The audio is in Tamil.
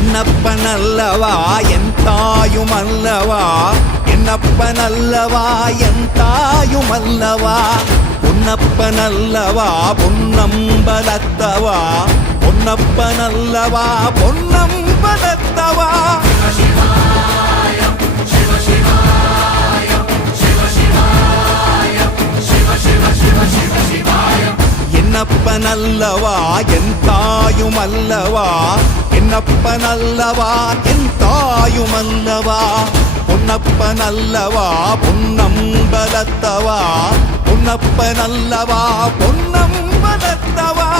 என்னப்பனல்லவா என் தாயுமல்லவா, என்னப்பனல்லவா என் தாயுமல்லவா, பொன்னப்பனல்லவா பொன்னம்பலத்தவா, பொன்னப்பனல்லவா பொன்னம்பலத்தவா. என்னப்பனல்லவா என் தாயுமல்லவா, என்னப்பனல்லவா என் தாயுமல்லவா, பொன்னப்பனல்லவா பொன்னம்பலத்தவா, பொன்னப்பனல்லவா பொன்னம்பலத்தவா.